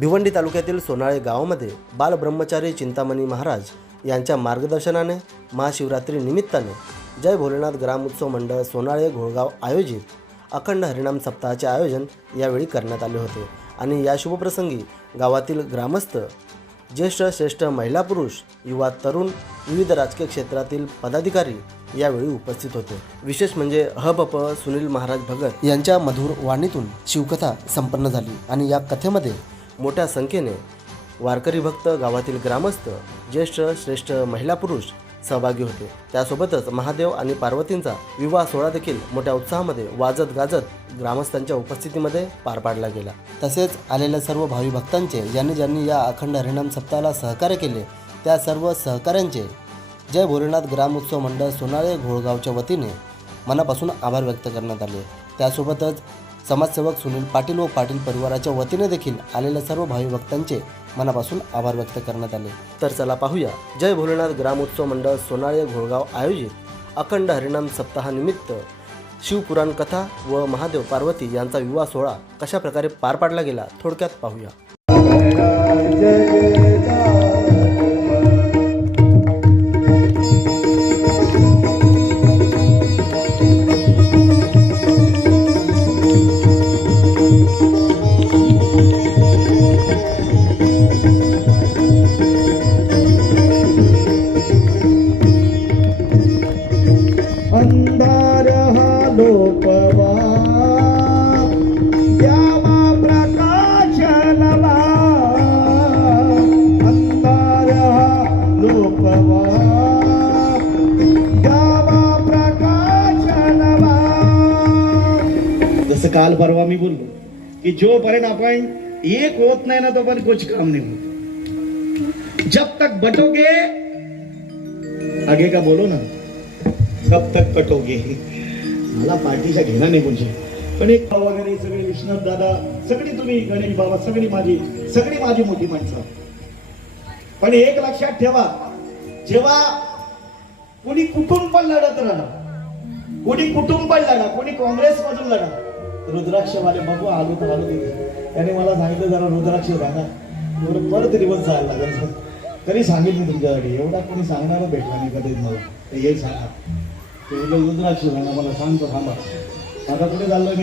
भिवंडी तालुक्यातील सोनाळे गावामध्ये बालब्रह्मचारी चिंतामणी महाराज यांच्या मार्गदर्शनाने महाशिवरात्री निमित्ताने जय भोलेनाथ ग्रामोत्सव मंडळ सोनाळे घोळगाव आयोजित अखंड हरिनाम सप्ताहाचे आयोजन यावेळी करण्यात आले होते आणि या शुभप्रसंगी गावातील ग्रामस्थ, ज्येष्ठ श्रेष्ठ महिला पुरुष, युवा तरुण, विविध राजकीय क्षेत्रातील पदाधिकारी यावेळी उपस्थित होते। विशेष म्हणजे हपप सुनील महाराज भगत यांच्या मधुर वाणीतून शिवकथा संपन्न झाली आणि या कथेमध्ये मोठ्या संख्येने वारकरी भक्त, गावातील ग्रामस्थ, ज्येष्ठ श्रेष्ठ महिला पुरुष सहभागी होते। त्यासोबतच महादेव आणि पार्वतींचा विवाह सोहळा देखील मोठ्या उत्साहामध्ये वाजत गाजत ग्रामस्थांच्या उपस्थितीमध्ये पार पाडला गेला। तसेच आलेल्या सर्व भावी भक्तांचे ज्यांनी या अखंड हरिनाम सप्ताहाला सहकार्य केले त्या सर्व सहकाऱ्यांचे जय भोलेनाथ ग्रामोत्सव मंडळ सोनाळे घोळगावच्या वतीने मनापासून आभार व्यक्त करण्यात आले। त्यासोबतच समाजसेवक सुनील पाटील व पाटील परिवाराच्या वतीने देखील आलेल्या सर्व भावी भक्तांचे मनापासून आभार व्यक्त करण्यात आले। तर चला पाहूया जय भोलेनाथ ग्रामोत्सव मंडळ सोनाळे घोळगाव आयोजित अखंड हरिनाम सप्ताहानिमित्त शिवपुराण कथा व महादेव पार्वती यांचा विवाह सोहळा कशा प्रकारे पार पाडला गेला थोडक्यात पाहूया। अंधार हा लोपवा द्यावा प्रकाश नवा, अंधार हा लोपवा द्यावा प्रकाश नवा। जसं काल परवा मी बोललो की जोपर्यंत आपण एक होत नाही ना तोपर्यंत कुछ काम नहीं होता। जब तक बटोगे आगे का बोलो ना, कब तक कटोगे। मला पार्टीच्या घेणं नाही कोणची, पण एक वगैरे सगळे विष्णू दादा, सगळी तुम्ही गणेश बाबा, सगळी माझी मोठी माणसं। पण एक लक्षात ठेवा, जेव्हा कोणी कुटुंब पण लढत राहणार, कोणी कुटुंब पण लढा, कोणी काँग्रेस मधून लढा, रुद्राक्षवाले बघू आलो तर आलो तिथे त्याने मला सांगितलं जरा रुद्राक्ष राहणार परत दिवस जायला लागेल। तरी सांगितलं तुमच्यासाठी, एवढा कोणी सांगणार भेटला नाही कधीच मला, हे सांगा रुद्राक्ष सांगा मला, सांगतो थांबा। आता कुठे चाललोय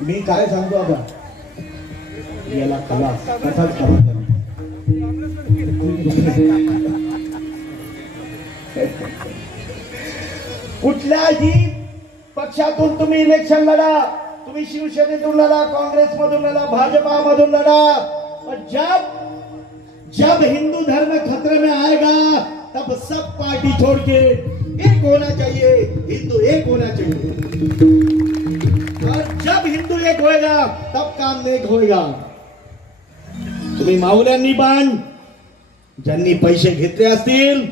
मी काय सांगतो आता, याला कला कथाच कला कुठल्याही पक्षातून तुम्ही इलेक्शन लढा, तुम्ही शिवसेनेतून लढा, काँग्रेस मधून लढा, भाजपा मधून लढा, पर जब हिंदू धर्म खतरे में आएगा तब सब पार्टी छोड़ के एक होना चाहिए, हिंदू एक होना चाहिए। और जब हिंदू एक होएगा तब काम एक होएगा। तुम्ही माऊल्यांनी पण ज्यांनी पैसे घेतले असतील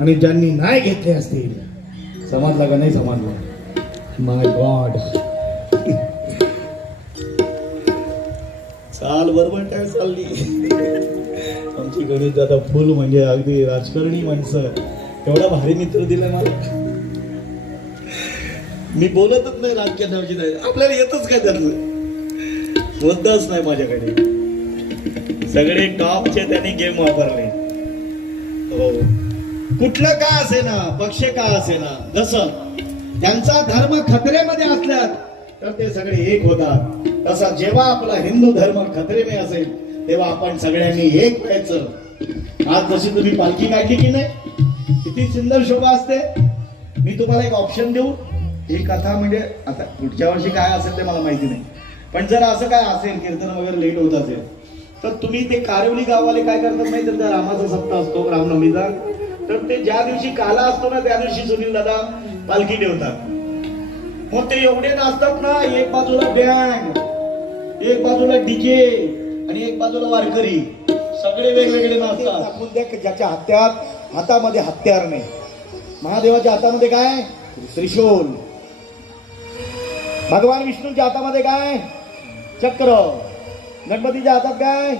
आणि ज्यांनी नाही घेतले असतील, समजला का नाही समजला? माय गॉड, चाल बरोबर काय चालली आमची गणेश दादा फुल म्हणजे अगदी राजकारणी माणसं, एवढा भारी मित्र दिलाय मला। मी बोलतच नाही राजकीय नावची नाही, आपल्याला येतच काय त्यातलं मुद्दाच नाही माझ्याकडे। सगळे टॉपचे त्यांनी गेम वापरले, हो कुठलं का असे ना, पक्ष का असे ना, जसं त्यांचा धर्म खतरेमध्ये असल्यात तर ते सगळे एक होतात, तसा जेव्हा आपला हिंदू धर्म खतरेमध्ये असेल तेव्हा आपण सगळ्यांनी एक व्हायचं। आज जशी तुम्ही पालखी काढली की नाही, किती सुंदर शोभा असते। मी तुम्हाला एक ऑप्शन देऊ, ही कथा म्हणजे आता पुढच्या वर्षी काय असेल ते मला माहिती नाही, पण जर असं काय असेल, कीर्तन वगैरे लेट होत असेल तर तुम्ही ते कारिवली गाववाले काय करतात नाही, तर त्या रामाचा सप्ताह असतो रामनवमीचा, तर ते ज्या दिवशी काला असतो ना त्या दिवशी सुनील दादा पालखी ठेवतात। मग ते एवढे नाचतात ना, एक बाजूला बँड, एक बाजूला डीजे आणि एक बाजूला वारकरी, सगळे वेगवेगळे नाचतात। आपण द्या ज्याच्या हातामध्ये हत्यार नाही, महादेवाच्या हातामध्ये काय त्रिशूल, भगवान विष्णूच्या हातामध्ये काय चक्र, गणपतीच्या हातात काय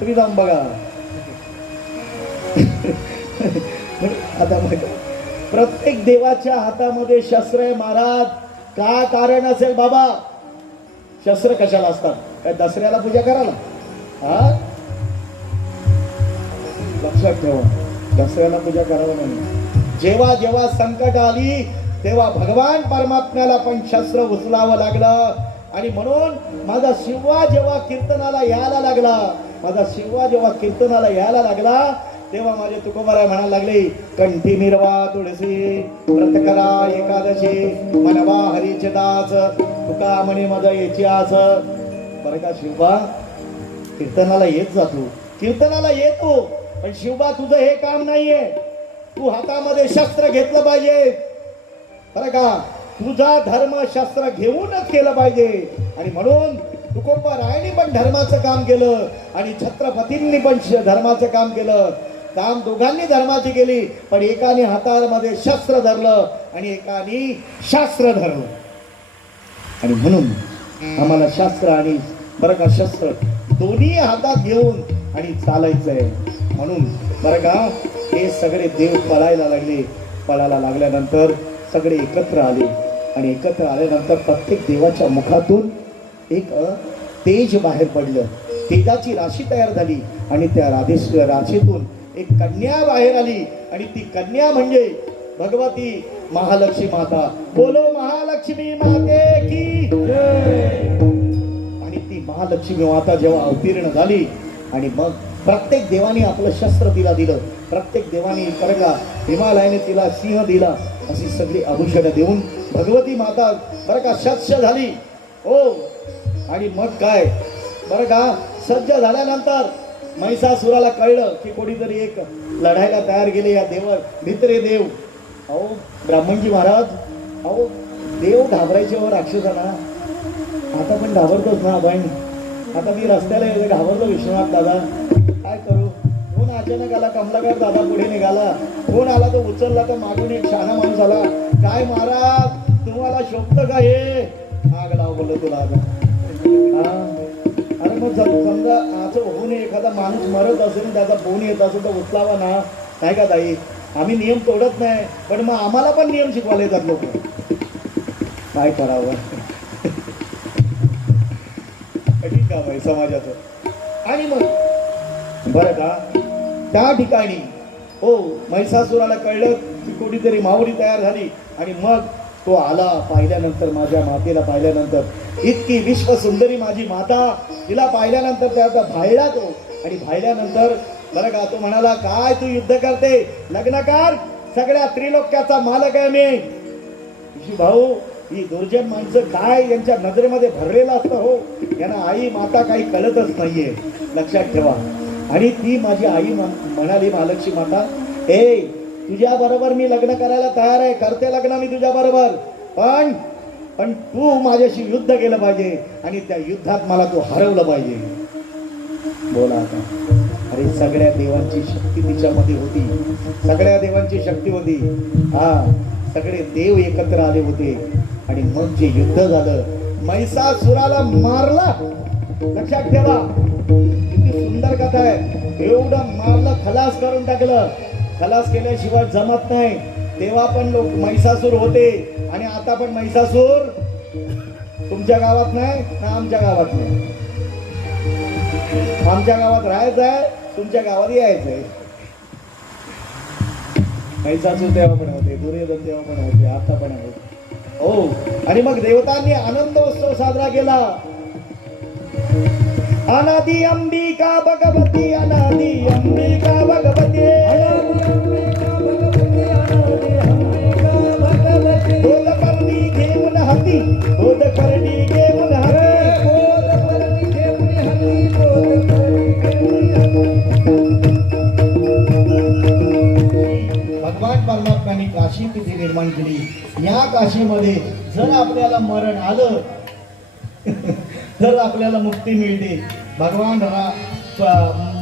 त्रिदम बघा। आता प्रत्येक देवाच्या हातामध्ये शस्त्र आहे महाराज। का कारण असेल बाबा? शस्त्र कशाला असतात? काय दसऱ्याला पूजा करायला? हा, लक्षात ठेवा, दसऱ्याला पूजा करायला नाही. जेव्हा जेव्हा संकट आली तेव्हा भगवान परमात्म्याला पण शस्त्र उचलावं लागलं. आणि म्हणून माझा शिवा जेव्हा कीर्तनाला यायला लागला, माझा शिवा जेव्हा कीर्तनाला यायला लागला, तेव्हा माझे तुकोबाराय म्हणायला लागले, कंठी मिरवा तुळशी व्रत करा एकादशी मनवा हरीचे दास तुका म्हणे माझा याची आस. बरं का शिवबा, कीर्तनाला येत जातो, कीर्तनाला येतो, पण शिवबा तुझं हे काम नाहीये. तू हातामध्ये शस्त्र घेतलं पाहिजे. बरं का, तुझा धर्म शस्त्र घेऊनच केलं पाहिजे. आणि म्हणून तुकोबारायांनी पण धर्माचं काम केलं आणि छत्रपतींनी पण धर्माचं काम केलं. काम दोघांनी धर्माची केली, पण एकाने हातामध्ये शस्त्र धरलं आणि एकाने शास्त्र धरलं. आणि म्हणून आम्हाला शास्त्र आणि बरं का शस्त्र दोन्ही हातात घेऊन आणि चालायचंय. म्हणून बरं का, हे सगळे देव पळायला लागले. पळायला लागल्यानंतर सगळे एकत्र आले आणि एकत्र आल्यानंतर प्रत्येक देवाच्या मुखातून एक तेज बाहेर पडलं. तेजाची राशी तयार झाली आणि त्या राशीतून एक कन्या बाहेर आली. आणि ती कन्या म्हणजे भगवती महालक्ष्मी माता. बोलो महालक्ष्मी माते की जय. आणि ती महालक्ष्मी माता जेव्हा अवतीर्ण झाली आणि मग प्रत्येक देवाने आपलं शस्त्र तिला दिलं. प्रत्येक देवाने बरं का हिमालयाने तिला सिंह दिला. अशी सगळी आभूषणं देऊन भगवती माता बरं का सज्ज झाली. हो, आणि मग काय बरं का, सज्ज झाल्यानंतर महिषासुराला कळलं की कोणीतरी एक लढायला तयार गेले. या देव भित्रे देव, अहो ब्राह्मणजी महाराज, अहो देव घाबरायचे हो राक्षसांना. आता पण घाबरतोच ना बहीण. आता मी रस्त्याला घाबरतो विश्वनाथ दादा, काय करू. कोण अचानक आला, कमलाकर दादा पुढे निघाला, कोण आला तो उचलला, तर मागून एक शहाणा माणूस आला. काय महाराज तुम्हाला शोभतं का हे? आग लाव बोललो तुला आता. अरे मग समजा असं होऊन एखादा माणूस मरत असेल, त्याचा फोन येत असेल तर उचलावा ना, नाही का ताई? आम्ही नियम तोडत नाही, पण मग आम्हाला पण नियम शिकवायला येतात लोक. काय करावं, कठीण काम आहे समाजाचं. आणि मग बरं का, त्या ठिकाणी हो महिषासुराला कळलं की कोणीतरी मावळी तयार झाली. आणि मग तो आला. पाहिल्यानंतर माझ्या मातेला पाहिल्यानंतर, इतकी विश्व सुंदरी माझी माता, तिला पाहिल्यानंतर त्याचा भायला तो. आणि भायल्यानंतर बरं का तो म्हणाला, काय तू युद्ध करते, लग्न कर, सगळ्या त्रिलोक्याचा मालक आहे मी. भाऊ, ही दुर्जन माणसं काय यांच्या नजरेमध्ये भरलेलं असतं हो. यांना आई माता काही कळतच नाहीये, लक्षात ठेवा. आणि ती माझी आई म्हणाली, महालक्ष्मी माता, ए तुझ्या बरोबर मी लग्न करायला तयार आहे, करते लग्न मी तुझ्या बरोबर, पण तू माझ्याशी युद्ध केलं पाहिजे आणि त्या युद्धात मला तू हरवलं पाहिजे. बोला आता. अरे सगळ्या देवांची शक्ती तिच्यामध्ये होती, सगळ्या देवांची शक्ती होती. हा, सगळे देव एकत्र आले होते. आणि मग जे युद्ध झालं, महिषासुराला मारला. लक्षात ठेवा, किती सुंदर कथा आहे. एवढं मारलं, खलास करून टाकलं. खलास केल्याशिवाय जमत नाही. तेव्हा पण लोक महिषासूर होते आणि आता पण महिषासूर तुमच्या गावात नाही ना आमच्या गावात नाही. आमच्या गावात राहायचं आहे, तुमच्या गावात यायचंय. महिषासूर तेव्हा पण होते, दुर्योधन तेव्हा पण होते, आता पण होते. हो, आणि मग देवतांनी आनंद उत्सव साजरा केला. अनादि अंबिका भगवती, अनादि अंबिका भगवती, बोध करणी घेऊन हाती, बोध करणी घेऊन हाती, भगवान परमात्म्याने काशी तिथे निर्माण केली. या काशीमध्ये जर आपल्याला मरण आलं तर आपल्याला मुक्ती मिळते. भगवान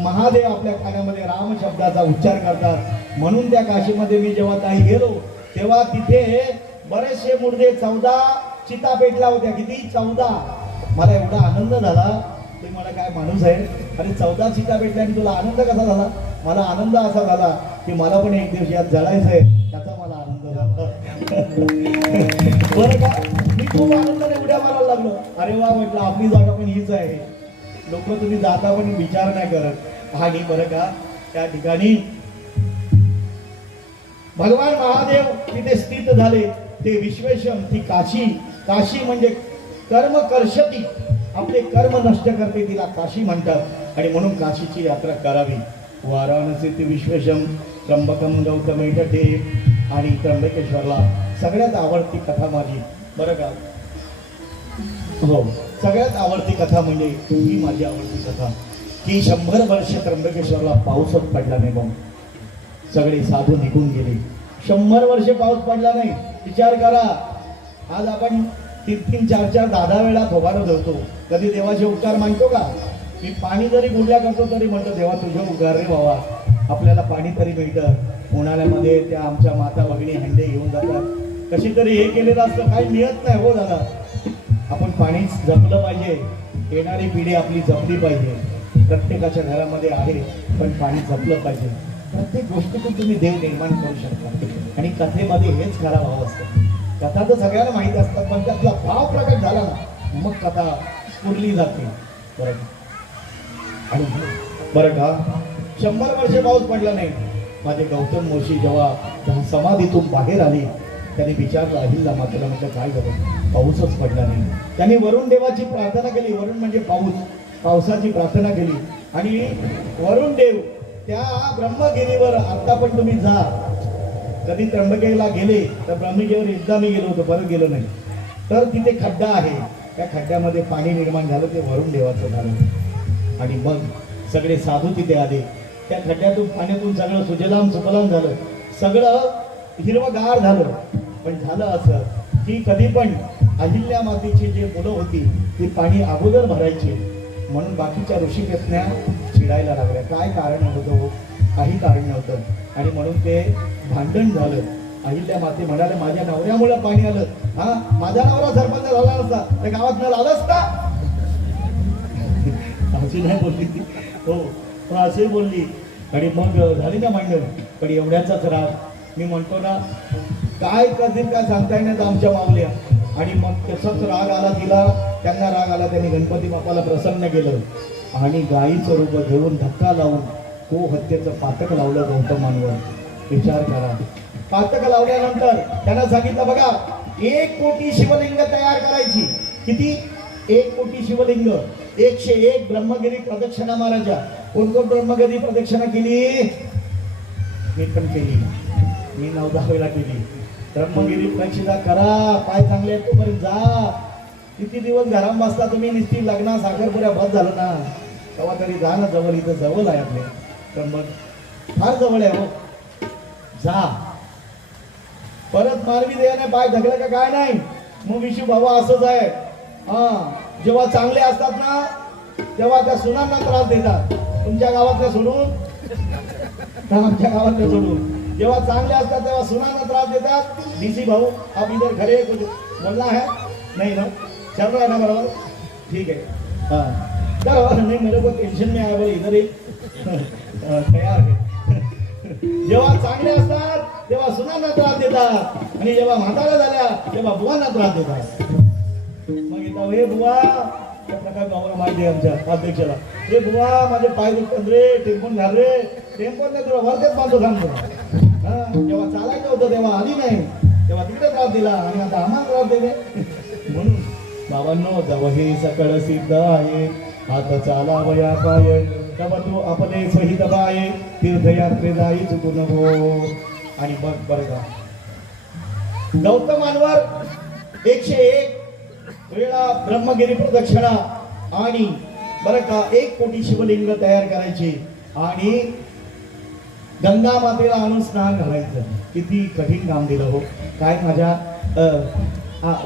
महादेव आपल्या कानामध्ये राम शब्दाचा उच्चार करतात. म्हणून त्या काशीमध्ये मी जेव्हा काही गेलो तेव्हा तिथे बरेचसे मुर्दे 14 चिता पेटल्या होत्या. किती? 14. मला एवढा आनंद झाला. ते मला काय माणूस आहे, अरे 14 चिता पेटल्या आणि तुला आनंद कसा झाला? मला आनंद असा झाला की मला पण एक दिवस यात जळायचंय, त्याचा मला आनंद बरं का, मी खूप आनंदाने उड्या मारायला लागलो. अरे वा म्हटलं, आपली जागा पण हीच आहे. लोक तुम्ही जाता पण विचार नाही करत. आणि बरं का, त्या ठिकाणी भगवान महादेव तिथे स्थित झाले. ते विश्वेशम, ती काशी. काशी म्हणजे कर्म कर्षती, आपले कर्म नष्ट करते, तिला काशी म्हणतात. आणि म्हणून काशीची यात्रा करावी. वाराणसी ते विश्वेशम, त्र्यंबकम गौतमी तटे. आणि त्र्यंबकेश्वरला सगळ्यात आवडती कथा माझी. बरं का, हो, सगळ्यात आवडती कथा म्हणजे ही माझी आवडती कथा की 100 वर्ष त्र्यंबकेश्वरला पाऊसच पडला नाही. मग सगळे साधू निघून गेले. 100 वर्ष पाऊस पडला नाही. विचार करा, आज आपण 3-3, 4-4, 10-10 वेळा थोबाडं धरतो. कधी देवाचे उपकार मानतो का? मी पाणी जरी गुडल्या करतो तरी म्हणतो, देवा तुझे उपकार रे बाबा, आपल्याला पाणी तरी मिळतं. उन्हाळ्यामध्ये त्या आमच्या माता भगिनी हंडे घेऊन जातात. कशी तरी हे केलेलं असतं, काही मिळत नाही हो दादा. आपण पाणी जपलं पाहिजे. येणारी पिढी आपली जपली पाहिजे. प्रत्येकाच्या घरामध्ये आहे, पण पाणी जपलं पाहिजे. प्रत्येक गोष्टीतून तुम्ही देव निर्माण करू शकता. आणि कथेमध्ये हेच खरा भाव असतो. कथा तर सगळ्यांना माहिती असतात, पण त्यातला भाव प्रकट झाला ना, मग कथा स्फुरली जाते. बरं का, आणि बरं का, 100 वर्ष पाऊस पडला नाही. माझे गौतम मोशी जेव्हा समाधीतून बाहेर आली, त्यांनी विचारलं अहिल्या मातेला, म्हटलं काय झालं? पाऊसच पडला नाही. त्यांनी वरुण देवाची प्रार्थना केली. वरुण म्हणजे पाऊस, पावसाची प्रार्थना केली. आणि वरुण देव त्या ब्रह्मगिरीवर, आता पण तुम्ही जा, कधी त्र्यंबकेला गेले तर ब्रह्मगिरीवर एकदा मी गेलो होतो, परत गेलो नाही. तर तिथे खड्डा आहे, त्या खड्ड्यामध्ये पाणी निर्माण झालं, ते वरुण देवाचं झालं. आणि मग सगळे साधू तिथे आले. त्या खड्ड्यातून, पाण्यातून सगळं सुजलाम सुफलाम झालं, सगळं हिरवगार झालं. पण झालं असं की कधी पण अहिल्या मातेची जी मुलं होती ती पाणी अगोदर भरायची, म्हणून बाकीच्या ऋषिकेतन्या चिडायला लागल्या. काय कारण होतं? काही कारण नव्हतं. आणि म्हणून ते भांडण झालं. अहिल्या माते म्हणाले, माझ्या नवऱ्यामुळे पाणी आलं. हा, माझा नवरा सरपंच झाला नसता तर गावात न आलं असता. अशी नाही बोलली ती, हो, पण असे बोलली. आणि मग झाली ना भांडण. पण एवढ्याचाच राग. मी म्हणतो ना, काय करतील काय सांगता येणार आमच्या माऊल्या. आणि मग तसाच राग आला तिला, त्यांना राग आला. त्यांनी गणपती बाप्पाला प्रसन्न केलं आणि गायीचं रूप घेऊन धक्का लावून गोहत्येचं पातक लावलं गौतमांवर. विचार करा, पातक लावल्यानंतर त्यांना सांगितलं, बघा 1 कोटी शिवलिंग तयार करायची. किती? 1 कोटी शिवलिंग. 101 ब्रह्मगिरी प्रदक्षिणा मारायच्या. कोण कोण ब्रह्मगिरी प्रदक्षिणा केली? मी पण केली. मी 9-10 वेळा केली. ब्रह्मगिरी प्रदक्षिणा करा, पाय चांगले आहेत तोपर्यंत जा. किती दिवस घरात बसता तुम्ही? निश्चित लग्ना साखरपुऱ्या बस झालं ना, तेव्हा तरी जा ना. जवळ, इथं जवळ आहे आपले, तर मग फार जवळ आहे हो. जा. परत मारवी देवाने पाय धगलं का काय नाही. मग विशू बाबा असंच आहे. हा, जेव्हा चांगले असतात ना तेव्हा त्या सुनांना त्रास देतात. तुमच्या गावातल्या सोडून, आमच्या गावातल्या सोडून. जेव्हा चांगले असतात तेव्हा सुनांना त्रास देतात. डीसी भाऊ, आप इधर खड़े बोलना है नहीं ना, चल रहा है ना बराबर, ठीक है. हाँ, चलो, नहीं मेरे को टेंशन में आया, इधर ही तयार है. जेव्हा चांगले असतात तेव्हा सुनांना त्रास देतात, आणि जेव्हा म्हाताऱ्या झाल्या तेव्हा बुवांना त्रास देतात. मग येतात, हे बुवा, त्या प्रकार गावाला माहिती आहे आमच्या अध्यक्षाला, हे बुवा माझे पाय दुखतात रे, टेम्पोन घाल रे. टेम्पोन नाही, तुला वरतेच बांधतो सांगतो. हा, जेव्हा चालायचं होतं तेव्हा आली नाही, तेव्हा तिकडे त्रास दिला, आणि आता आम्हाला त्रास देते. म्हणून बाबांनो, जवळ हे सकळ सिद्ध आहे, हात चालावया पाय, तेव्हा तू आपले सहित बाय, तीर्थयात्रे जाई चुकू नको. आणि बघ बरं का, गौतमांवर 101 वेळा ब्रह्मगिरी प्रदक्षिणा, आणि बरं का 1 कोटी शिवलिंग तयार करायचे, आणि गंगा मातेला आणून स्नान घालायचं. किती कठीण काम दिलं हो. काय माझ्या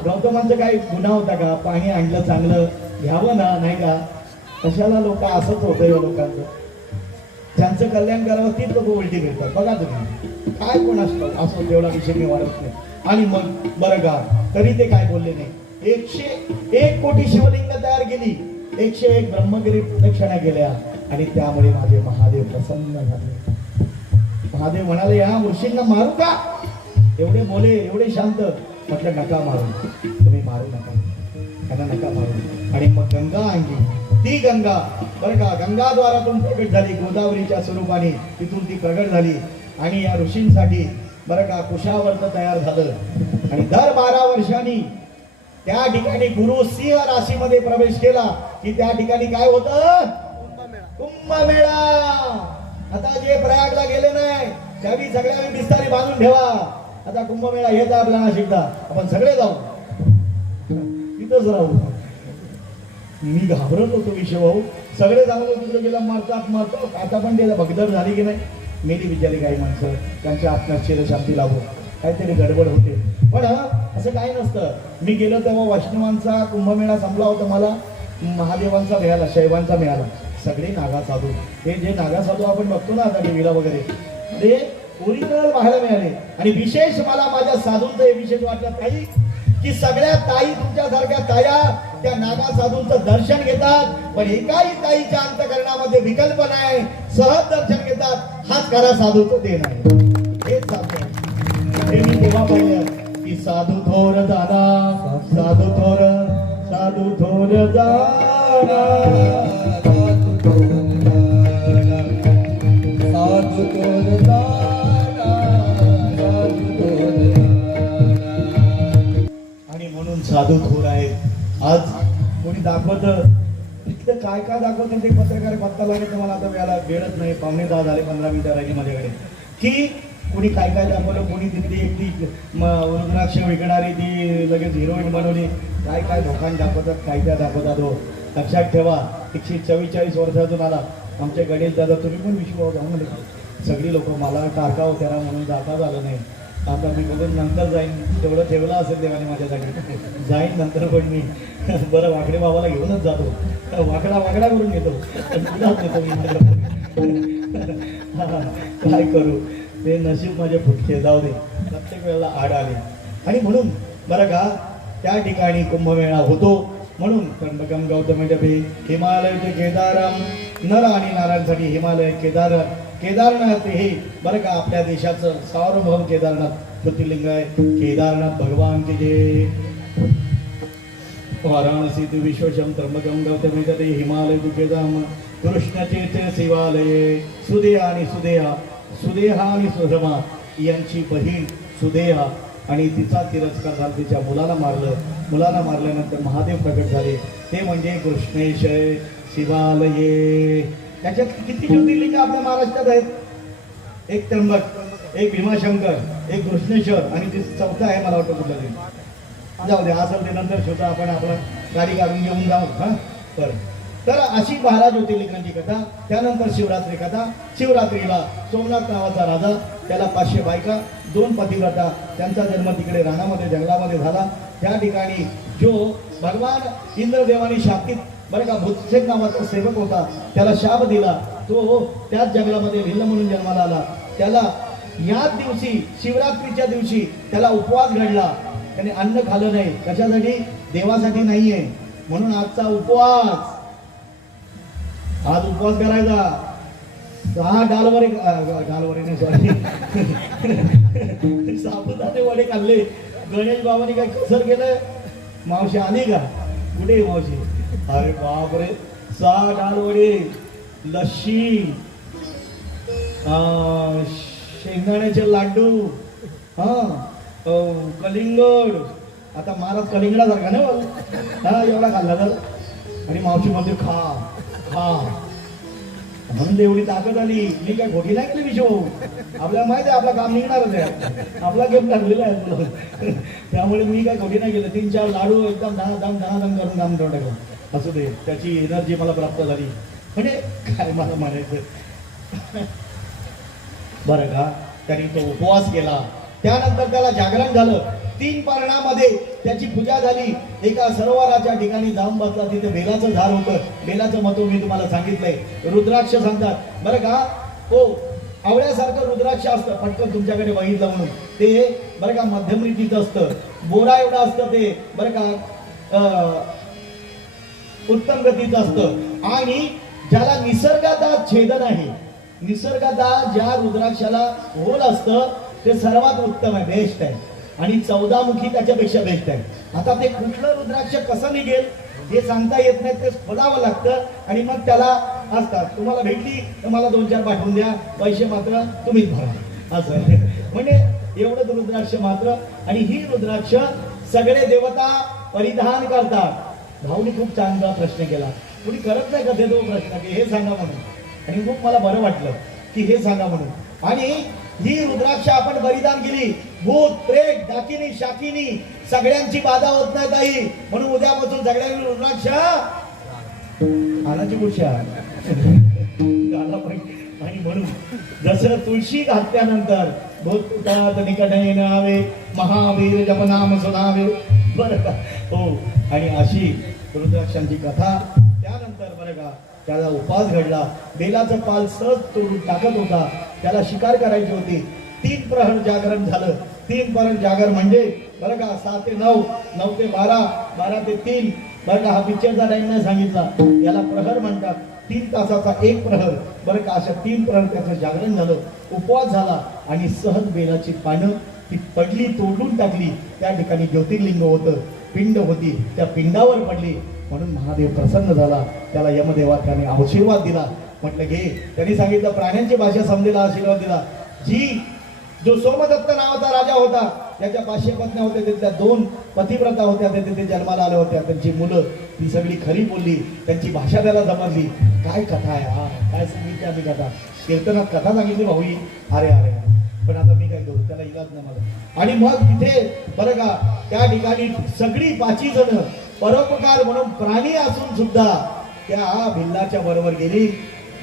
गौतमांचा काय गुन्हा होता का? पाणी आणलं चांगलं घ्यावं ना, नाही का? कशाला लोक असंच होतं या लोकांचं. ज्यांचं कल्याण करावं तीच लोक उलटी फिरतात. बघा तुम्ही काय कोण असतं असं, तेवढा विषय मी वाढत नाही. आणि मग बरं का, तरी ते काय बोलले नाही. 101 कोटी शिवलिंग तयार केली, 101 ब्रह्मगिरी प्रदक्षिणा केल्या, आणि त्यामुळे माझे महादेव प्रसन्न झाले. महादेव म्हणाले, या ऋषींना मारू का? एवढे बोले एवढे शांत. म्हटलं नका मारू, तुम्ही मारू नका, त्यांना नका मारू. आणि मग गंगा आणली. ती गंगा बरं का गंगाद्वारातून प्रगट झाली, गोदावरीच्या स्वरूपाने तिथून ती प्रगट झाली. आणि या ऋषींसाठी बरं का कुशावर्त तयार झालं. आणि दर 12 वर्षांनी त्या ठिकाणी गुरु सिंह राशीमध्ये प्रवेश केला की त्या ठिकाणी काय होतं? कुंभमेळा. आता जे प्रयागला गेले नाही त्यावेळी सगळ्यांनी बिस्तारी बांधून ठेवा. आता कुंभमेळा येत आपल्या नाशिकला, आपण सगळे जाऊ, तिथंच राहू. मी घाबरत होतो विषय भाऊ, सगळे जाऊन तिकडे गेला मारतात. आता पण त्याला भगदड झाली की नाही, मेली बिचारी काही माणसं, त्यांच्या आत्म्यात शांती लावू, काहीतरी गडबड होते. पण असं काही नसतं. मी गेलो तेव्हा वैष्णवांचा कुंभमेळा संपला होता, मला महादेवांचा मिळाला, शैवांचा मिळाला. सगळे नागा साधू, हे जे नागा साधू आपण बघतो ना आता टीव्हीला वगैरे, ते ओरिजिनल पाहायला मिळाले. आणि विशेष मला माझ्या साधूंचं हे विशेष वाटलं ताई, की सगळ्या ताई तुमच्यासारख्या ताया त्या नागा साधूंचं दर्शन घेतात, पण एकाही ताईच्या अंतकरणामध्ये विकल्प नाही, सहज दर्शन घेतात. हाच खरा साधूचं देण आहे. हेच साधू हे मी तेव्हा पाहिलं की साधू थोर जाणा, साधू थोर, साधू थोर जाणा, साधू थोर जाणा, साधू थोर जाणा. आणि म्हणून साधू थोर आहेत. आज कोणी दाखवत तिथलं काय काय दाखवत ते पत्रकार पत्ता लागेल, मला आता वेळाला वेळच नाही, 9:15 झाले, 15 मिनिटं राहिली माझ्याकडे. की कोणी काय काय दाखवलं, कोणी तिथली एक ती रुद्राक्ष विकणारी ती लगेच हिरोईन बनवली, काय काय धोकान दाखवतात, काय काय दाखवतात. हो लक्षात ठेवा, 144 वर्षातून आला आमचे गणेश दादा, तुम्ही पण विश्वास जाऊ म्हणजे सगळी लोक मला टारका होत्या म्हणून जाता झालं नाही. आता मी बघून नंतर जाईन, तेवढं ठेवलं असेल देवाने माझ्यासाठी, जाईन नंतर. पण मी बरं वाकडे बाबाला घेऊनच जातो, वाकडा वाकडा करून घेतो, काय करू, ते नशीब माझे फुटके, जाऊ दे, प्रत्येक वेळेला आड आले. आणि म्हणून बरं का त्या ठिकाणी कुंभमेळा होतो. म्हणून त्र्यंबकम गौतम जपे हिमालय ते केदारम, नर आणि नारायणसाठी हिमालय केदारनाथ हे बरं का आपल्या देशाचं सार्वभौम केदारनाथ ज्योतिर्लिंग आहे. केदारनाथ भगवान की जय. वाराणसी तु विश्वशम त्र्यंबकम गौतम जपे हिमालय तु केदारम, कृष्णचेते शिवालये. सुदेहा आणि सुदेहा आणि सुधर्मा यांची बहीण सुदेहा, आणि तिचा तिरस्कार झाला, तिच्या मुलाला मारल्यानंतर महादेव प्रकट झाले, ते म्हणजे कृष्णेश शिवालये. त्याच्यात किती ज्योतिर्लिंग आपल्या महाराष्ट्रात आहेत? एक त्र्यंबक, एक भीमाशंकर, एक कृष्णेश्वर, आणि ते चौथा आहे मला वाटतं कुठलं तरी, जाऊ दे असेल ते नंतर सुद्धा आपण आपला गाडी काढून घेऊन जाऊ. तर अशी 12 ज्योतिर्लिंगांची कथा. त्यानंतर शिवरात्री कथा. शिवरात्रीला सोमनाथ नावाचा राजा, त्याला 500 बायका, 2 पतिव्रता, त्यांचा जन्म तिकडे रानामध्ये जंगलामध्ये झाला. त्या ठिकाणी जो भगवान इंद्रदेवानी शापित बरं का भूतसेन नावाचा सेवक होता, त्याला शाप दिला, तो त्याच जंगलामध्ये भिल्ल म्हणून जन्माला आला. त्याला याच दिवशी शिवरात्रीच्या दिवशी त्याला उपवास घडला, त्याने अन्न खाल्लं नाही. कशासाठी? देवासाठी नाहीये, म्हणून आजचा उपवास, आज उपवास करायचा. 6 डालवरे नाही सॉरी साबुदाणे वडे खाल्ले. गणेश बाबांनी काय कसर केलं? मावशी आली का? कुठे मावशी? अरे बापरे, 6 डालवडे, लस्सी, शेंगदाण्याचे लाडू, कलिंगड. आता महाराज कलिंगडासारखा ना एवढा खाल्ला तर. आणि मावशी मध्ये खा म्हणून एवढी ताकद आली. मी काय खोटी नाही केली विषय, आपल्याला माहिती आहे आपलं काम निघणारच आहे, आपला गेम ठरलेला आहे. त्यामुळे मी काय खोटी नाही केलं. 3-4 लाडू एकदम दम करून काम टाकलं. असू दे, त्याची एनर्जी मला प्राप्त झाली. म्हणजे काय मला म्हणायचं बरं का. त्यांनी तो उपवास केला, त्यानंतर त्याला जागरण झालं. 3 पारणामध्ये त्याची पूजा झाली. एका सरोवराच्या ठिकाणी जाऊन बसला, तिथे बेलाचं झाड होतं. बेलाचं महत्व मी तुम्हाला सांगितलंय. रुद्राक्ष सांगतात बरं का. हो, आवळ्यासारखं रुद्राक्ष असतं, पटकन तुमच्याकडे बघितलं म्हणून. ते बरं का मध्यम रीतीचं असतं, बोरा एवढं असतं ते बरं का, उत्तम गतीचं असतं. आणि ज्याला निसर्गाचा छेदन आहे, निसर्गाचा ज्या रुद्राक्षाला होल असतं ते सर्वात उत्तम आहे, बेस्ट आहे. आणि 14 मुखी त्याच्यापेक्षा बेस्ट आहे. आता ते कुठलं रुद्राक्ष कसं निघेल हे सांगता येत नाही, ते शोधावं लागतं आणि मग त्याला असतात. तुम्हाला भेटली तर मला 2-4 पाठवून द्या, पैसे मात्र तुम्हीच भरा असं आहे. म्हणजे एवढंच रुद्राक्ष मात्र. आणि ही रुद्राक्ष सगळे देवता परिधान करतात. भाऊनी खूप चांगला प्रश्न केला, कुणी करत नाही का ते तो प्रश्न की हे सांगा म्हणून, आणि खूप मला बरं वाटलं की हे सांगा म्हणून. आणि ही रुद्राक्ष आपण परिधान केली, भूत प्रेत डाकिनी शाकिनी सगळ्यांची बाधा होत नाही ताई. म्हणून उद्यापासून सगळ्यांनी रुद्राक्ष आणाची गोष्ट झाला पाहिजे. आणि म्हणून जसं तुळशी घातल्यानंतर भूतात निकट येणावे महावीर जपनाम सुनावे, बरं का हो. आणि अशी रुद्राक्षांची कथा. त्यानंतर बरं का त्याला उपास घडला, बेलाचं पाल सहज तोडून टाकत होता, त्याला शिकार करायची होती. 3 प्रहर जागरण झालं. 3 प्रहर जागर म्हणजे बरं का 6 ते 9, 9 ते 12, 12 ते 3, बरं का. हा पिक्चरचा टाइम नाही सांगितला, याला प्रहर म्हणतात. 3 तासाचा 1 प्रहर, बरं का. अशा 3 प्रहर त्याचं जागरण झालं, उपवास झाला. आणि सहज बेलाची पानं ती पडली, तोडून टाकली. त्या ठिकाणी ज्योतिर्लिंग होतं, पिंड होती, त्या पिंडावर पडली. म्हणून महादेव प्रसन्न झाला, त्याला यमदेवाने आशीर्वाद दिला. म्हटलं घे. त्यांनी सांगितलं प्राण्यांची भाषा समजेला आशीर्वाद दिला. जो सोमदत्त नावाचा राजा होता, त्याच्या 500 पत्न्या होत्या, त्यातल्या 2 पतिव्रता होत्या, त्या तिथे जन्माला आल्या होत्या. त्यांची मुलं ती सगळी खरी बोलली, त्यांची भाषा त्याला जमली. काय कथा आहे हा, काय सांगितली आम्ही कथा, कीर्तनात कथा सांगितली भाऊई. अरे अरे पण आता मी काय करू, त्याला इलाज नाही मला. आणि मग तिथे बरं का त्या ठिकाणी सगळी 5 जण परोपकार म्हणून प्राणी असून सुद्धा त्या भिल्लाच्या बरोबर गेली.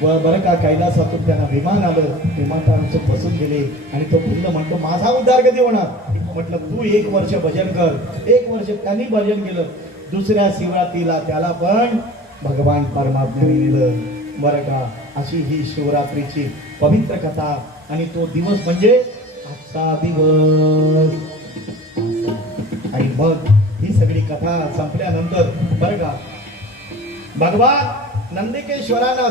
बरं का कैलासातून त्यांना विमान आलं, विमानात बसून गेले. आणि तो भिल्ल म्हणतो माझा उद्धार कधी होणार. म्हटलं तू 1 वर्ष भजन कर. 1 वर्ष त्यांनी भजन केलं. दुसऱ्या शिवरात्रीला त्याला पण भगवान परमात्म्याने नेलं, बरं का. अशी ही शिवरात्रीची पवित्र कथा. आणि तो दिवस म्हणजे आजचा दिवस. आणि मग ही सगळी कथा संपल्यानंतर बरं का भगवान नंदिकेश्वरांना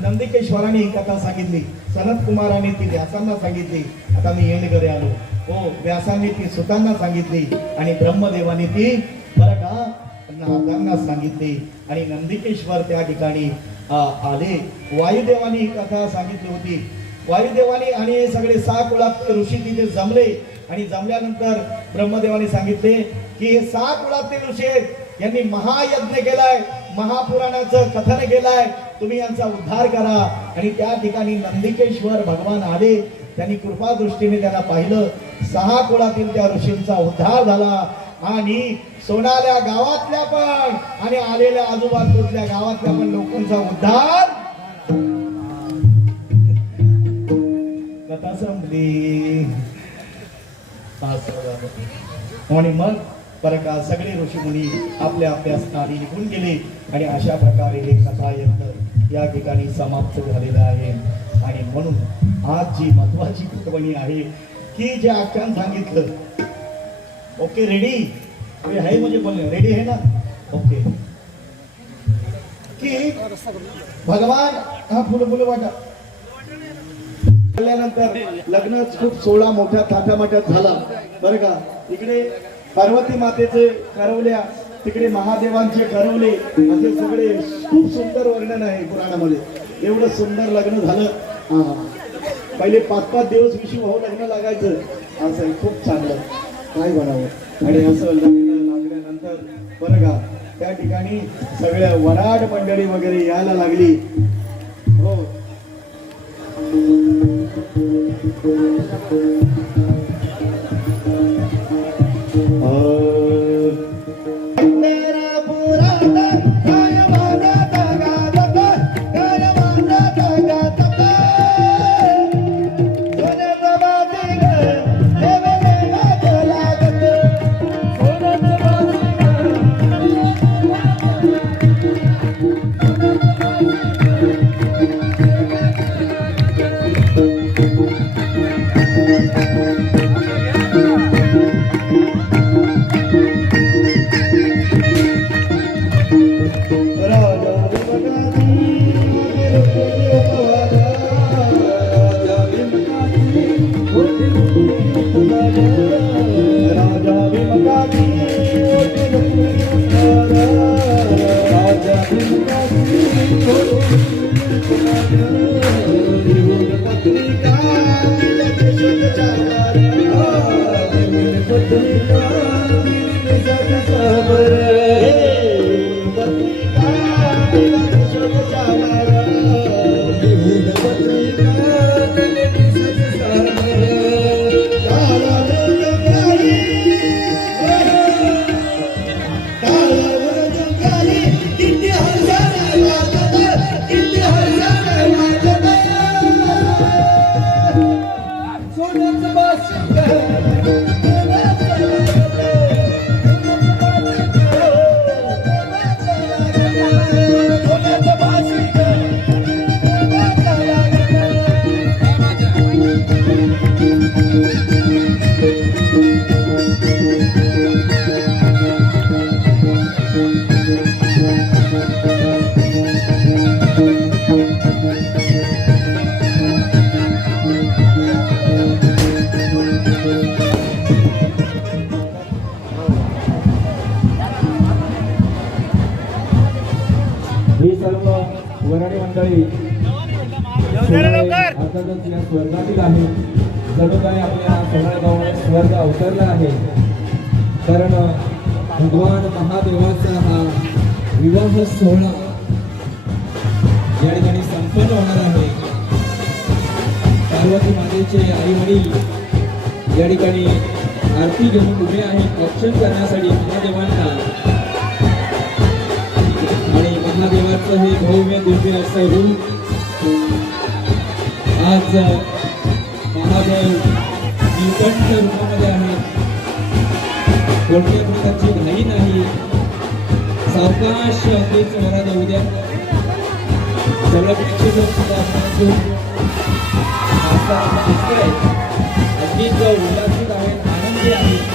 नंदिकेश्वराने ही कथा सांगितली. सनत कुमाराने ती व्यासांना सांगितली. आता मी येणेकडे आलो. हो, व्यासांनी ती सुतांना सांगितली आणि ब्रह्मदेवाने ती बरं का नारदांना सांगितली. आणि नंदिकेश्वर त्या ठिकाणी आले. वायुदेवानी ही कथा सांगितली होती. वायुदेवानी आणि हे सगळे 6 कुळातले ऋषी तिथे जमले. आणि जमल्यानंतर ब्रह्मदेवाने सांगितले की हे 6 कुळातले ऋषी आहेत, यांनी महायज्ञ केलाय, महापुराणाचं कथन केलंय, तुम्ही यांचा उद्धार करा. आणि त्या ठिकाणी नंदिकेश्वर भगवान आले. त्यांनी कृपा दृष्टीने त्यांना पाहिलं. 6 कुळातील त्या ऋषींचा उद्धार झाला. आणि सोनाल्या गावातल्या पण आणि आलेल्या आजूबाजूच्या गावातल्या पण लोकांचा उद्धार. कथा संपली. आणि मग बरं का सगळे ऋषीमुनी आपल्या आपल्या स्थानी निघून गेले. आणि अशा प्रकारे हे कथा यज्ञ या ठिकाणी समाप्त झालेलं आहे. आणि म्हणून आज जी महत्वाची कुटुंबणी आहे की जे आख्यान सांगितलं. ओके रेडी आहे, म्हणजे बोलले रेडी आहे ना. ओके की भगवान हा फुलं वाटा नंतर लग्न खूप 16 मोठ्या थाटामाटात झाला, बरं का. इकडे पार्वती मातेचे करवल्या, तिकडे महादेवांचे करवले, असे सगळे खूप सुंदर वर्णन आहे पुराणामध्ये. एवढं सुंदर लग्न झालं. पहिले 5-5 दिवस विषू लग्न लागायचं, असं खूप चांगलं काय बनावं. आणि असं लग्न लागल्यानंतर बरं का त्या ठिकाणी सगळ्या वराड मंडळी वगैरे यायला लागली. हो, ही सर्व वराडी मंडळी अर्थातच या स्वर्गातील आहे. जणू काही आपल्या सोनाळे गावात स्वर्ग अवतरला आहे. कारण भगवान महादेवाचा हा विवाह सोहळा या ठिकाणी संपन्न होणार आहे. पार्वती मातेचे आई वडील या ठिकाणी आरती घेऊन उभे आहेत रक्षण करण्यासाठी महादेवांना. आणि महादेवाचं हे भव्य दिव्य असं रूप आज महादेव निकट रूपामध्ये आहेत. कोणत्या प्रकारची घाई नाही. सावकाश अगदीच वरात येऊ द्या. सगळं प्रेक्षक सुद्धा अगदीच उल्हासित आहेत, आनंदी आहेत.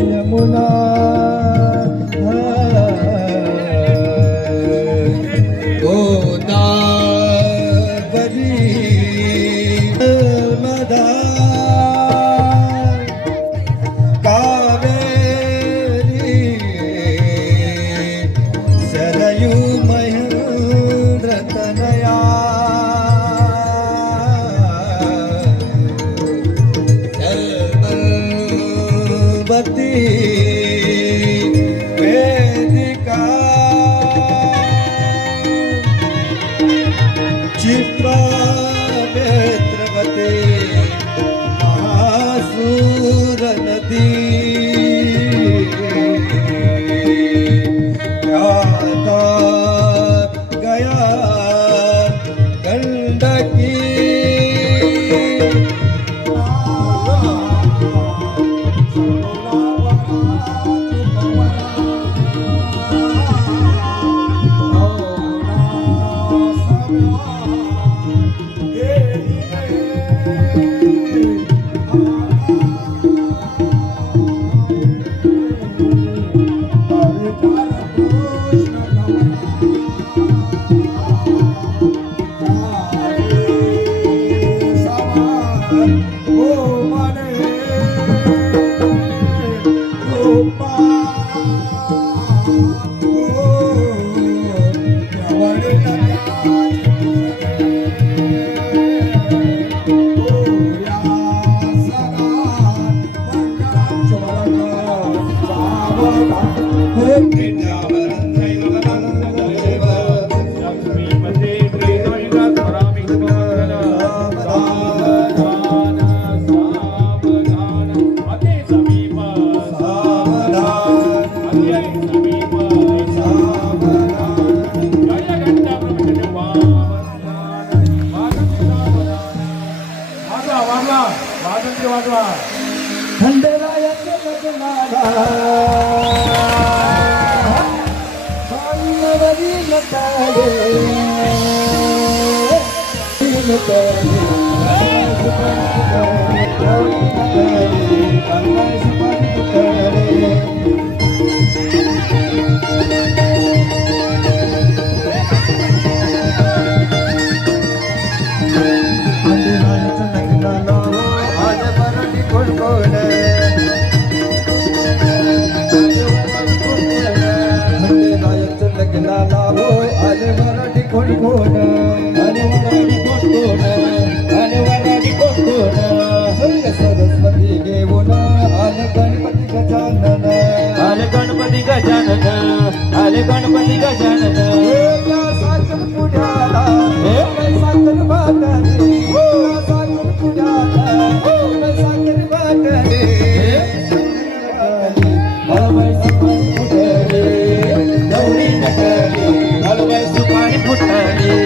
यमुना गोदावरी नर्मदा कावेरी सरयू महेंद्र तनया चलती वेदिका चित्रा नेत्रवती महासूर नदी गाता गया गंडकी गणपती गजानन आले गणपती गजानन साखर पुण्याला साखर वाटले साखर पुण्याला साखर वाटले हलवाई सुपारी फुटले दौडी नटली हलवाई सुपारी फुटले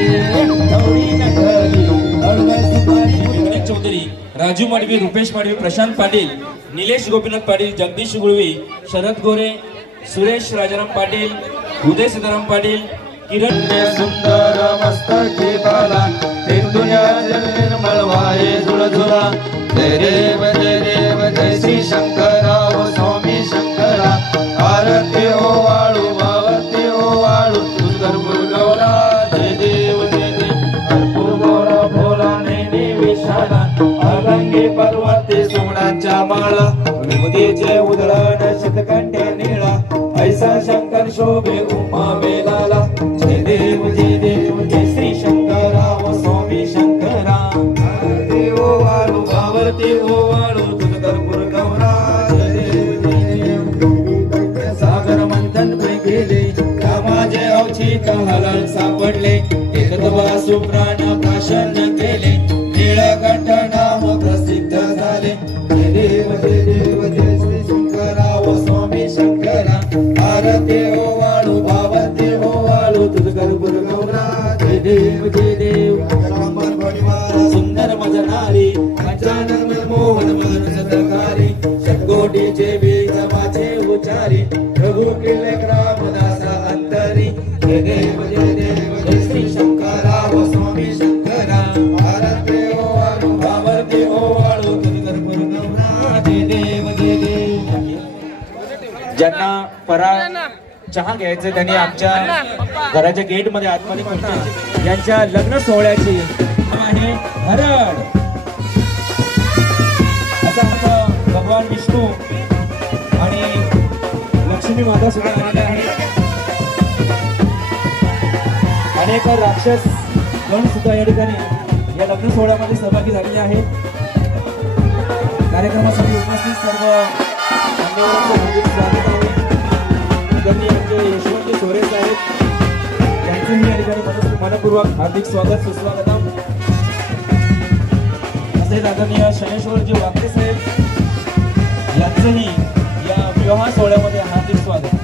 दौडी नटली हलवाई सुपारी फुटले. चौधरी, राजू माडवी, रुपेश माडवी, प्रशांत पाटील, निलेश गोपीनाथ पाटील, जगदीश गुळवी, शरद गोरे, सुरेश राजाराम पाटील, उदय सीताराम पाटील, किरण सुंदर मस्तकी बाला दुनिया निर्मळ वाहे झुळझुळा जय देव जय श्री शंकराव स्वामी शंकरा आरती ओ वाळू भावती ओ वाळू सुंदर गौरा जय देव कर्पूर गौरा भोला नेमी विशाला अलंगी पर्वती सोमणाच्या माळा विमुदीचे उधळण शतकंठ्या निळा ऐसा शंकर शोभे उमा वेलाला जय देव जय श्री शंकराव स्वामी शंकरा आरती ओ वाळू भावती ओ वाळू तुझ कर्पूर गौरा जय देव सागर मंथन पे गेले त्या माझे अवचित हलन सापडले एकतवा सुप्राण भाषण केले नीळकंठ नाम प्रसिद्ध झाले जय देव जय श्री शंकराव स्वामी शंकरा आरती ओ वाळू भावती ओ वाळू तुझ कर्पूर गौरा जय देव सुंदर मजनारी अचानक मोहन मन सतकारी शतकोटीचे बीज माझे उचारी प्रभू किल्ले रामदासा अंतरी जय देव जय श्री शंकराव स्वामी शंकरा आरती ओ वाळू भावती ओ वाळू तुझ कर्पूर गौरा जय देव ज्यांना फराळ चहा घ्यायचे त्यांनी आमच्या घराच्या गेट मध्ये आतमध्ये पोहोचा. यांच्या लग्न सोहळ्याची आहे हरण. असा आमचा भगवान विष्णू आणि लक्ष्मी माता सुद्धा आलेल्या आहेत. अनेक राक्षस गण सुद्धा या ठिकाणी या लग्न सोहळ्यामध्ये सहभागी झालेले आहेत. कार्यक्रमासाठी उपस्थित सर्व मान्यवरांचं हार्दिक स्वागत आहे. त्यांनी आमचे यशवंत सोरे साहेब यांचंही या ठिकाणी मनपूर्वक हार्दिक स्वागत सुस्वागतम. तसेच आदरणीय शनेश्वरजी वाकरे साहेब यांचंही या विवाह सोहळ्यामध्ये हार्दिक स्वागत.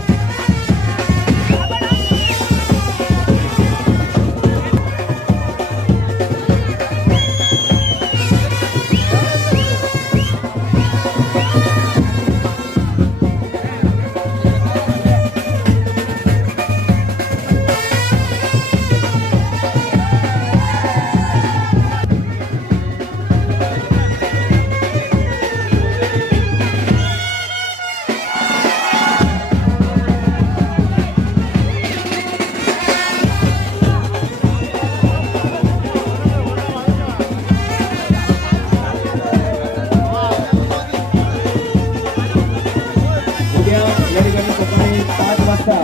उद्या या ठिकाणी सकाळी 5 वाजता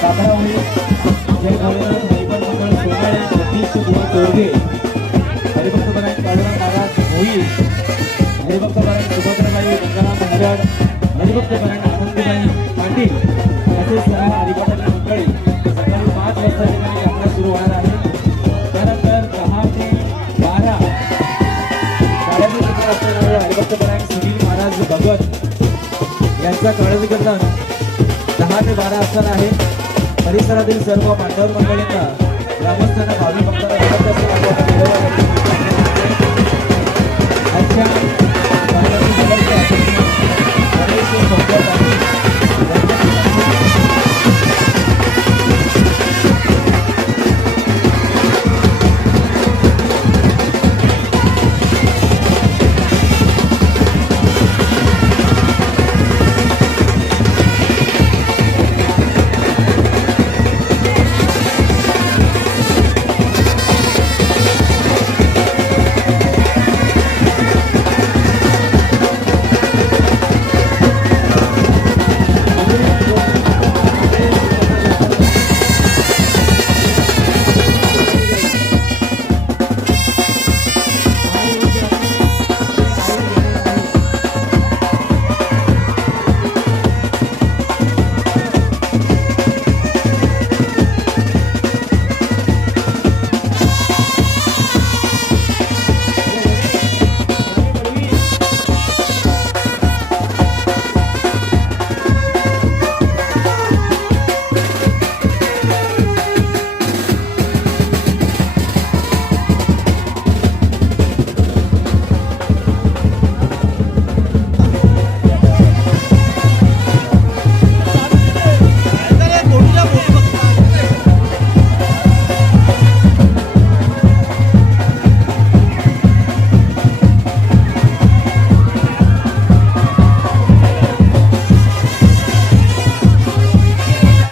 सातारा होईल. जय भोलेनाथ हरिभक्त मंडळ सोनाळे जगदीश बुवा तोरगे, हरिभक्त परायण काळूराम महाराज होईल, हरिभक्त परायण सुभद्राबाई गंगाराम हरड, हरिभक्त परायण आनंदीबाई पाटील तसेच सर्व हरिभक्त मंडळी सकाळी 5 वाजता या ठिकाणी यात्रा सुरू होणार आहे. त्यानंतर 10 ते 12 साड्याचे चित्र असलेल्या हरिभक्त परायण सुनील महाराज भगत यांचा काळजी कीर्तन 10 ते 12 असणार आहे. परिसरातील सर्व पांडव मंडळींना ग्रामस्थांना भावी भक्तांना आजच्या